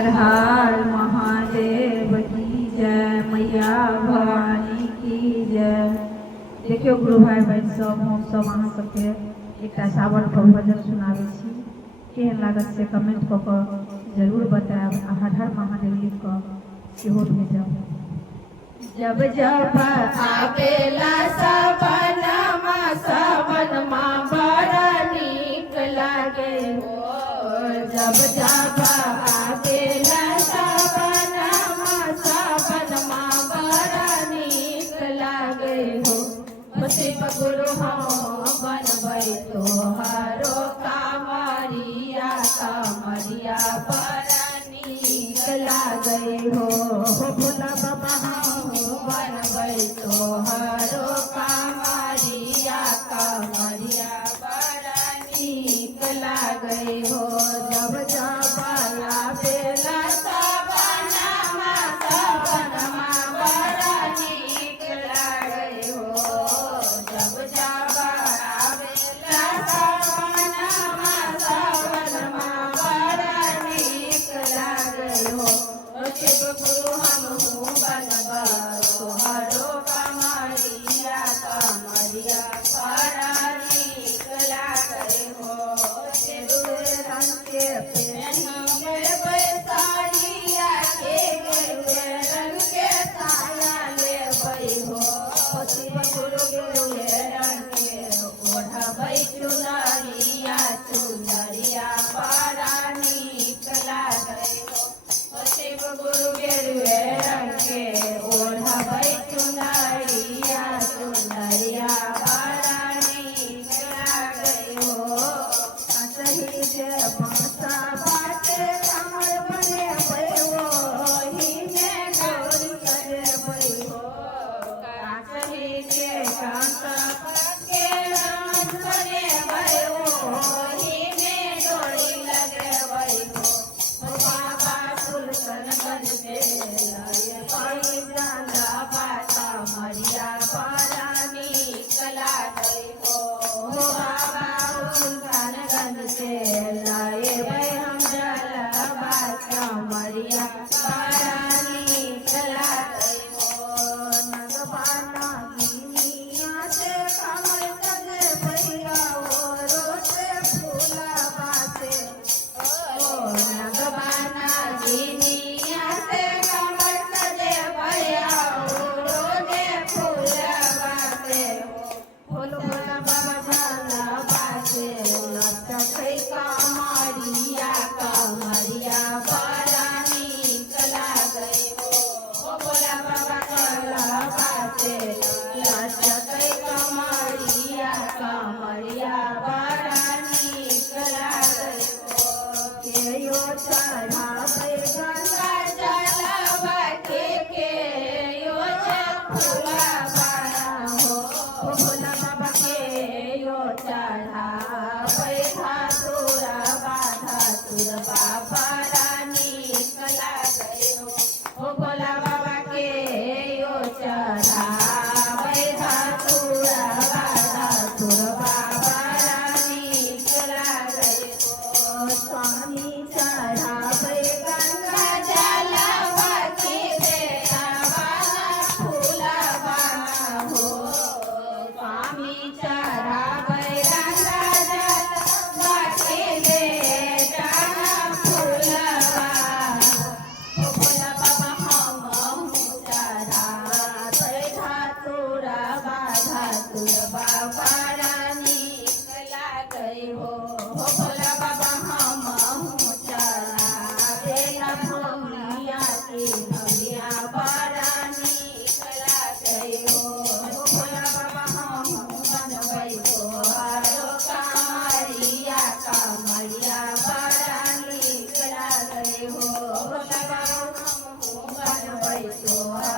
हर हर महादेव की जय, मैया भवानी की जय। देखियो गुरु भाई बहन सब हम सब अहाँ सबके एकटा सावन पर भजन सुनाबै छी। केहन लागत से कमेंट कऽ कऽ जरूर बताएब। हर हर महादेव लिख कऽ सेहो भेजब। जब जब आवेला सावनमा सावनमा बड़ा नीक लागे हो। जब जब आवेला सावनमा सावनमा बड़ा नीक लागे हो। शिव गुरु हम बनबै तोहरो कामरिया कामरिया बड़ा नीक लागे हो। भोला बाबा हम बनबै तोहरो कामरिया कामरिया बड़ा नीक लागे हो। जब जब आवेला सावनमा सावनमा बड़ा नीक लागे हो। जब जब आवेला सावनमा सावनमा बड़ा नीक लागे हो। शिव गुरु हमहू बनबा तोहरो कामरिया कामरिया बड़ा नीक लागे हो। गेरुए रंग के पहिनबै साड़िया के गेरुए रंग के साया लेबै हो। शिव गुरु गेरुए रंग के ओढ़बै चुनरिया चुनरिया बड़ा नीक लागे हो। शिव गुरु गेरुए रंग के ओढ़बै चुनरिया चुनरिया बड़ा नीक लागे हो। असही जे बांसा बाटे कमर बनेबै हो। ओही में गौरी सजेबै हो। असही जे कांसा बाटे राम बनेबै हो। ओही में गौरी लगेबै हो। बाबा सुल्तानगंज से लाए पाई जाला बाता मरिया बड़ा नीक लागे हो। बाबा सुल्तानगंज से लाए हम जाला बाता मरिया बड़ा नीक लागे हो। नगबाना गिनिया से कमल सजे भैया हो। रोसे फूला बासे नगबाना गिनिया से कमल सजे भैया हो। रोजे फूला बासे फूल भोला बाबा झाला बासे लटकै कामरिया कामरिया बड़ा नीक लागे हो। भोला बाबा झाला बासे लटकै कामरिया कामरिया बड़ा नीक लागे हो। केयो चढ़ाबै गंगा जलवा केयो फूला बड़ा हो। भोला बाबा केयो चढ़ाबै धातुरा धातुरबा बड़ा नीक लागे हो। भोला बाबा केयो चढ़ाबै धातुरा धातुरबा बड़ा नीक लागे हो। स्वामी चढ़ाबै गंगा जलवा के बेटावा फूलवा हो। स्वामी चढ़ाबै गंगा जलवा के बेटावा फूलवा। भोला बाबा हमहू चढ़ाबै धातुरबा धातुरबा बड़ा नीक लागे हो। भोला बाबा हमहू चढ़ाबै भंगिया के भंगिया बड़ा नीक लागे हो। भोला बाबा हमहू बनबै तोहरो कामरिया कामरिया बड़ा नीक लागे हो। भोला बाबा हमहू बनबै तोहरो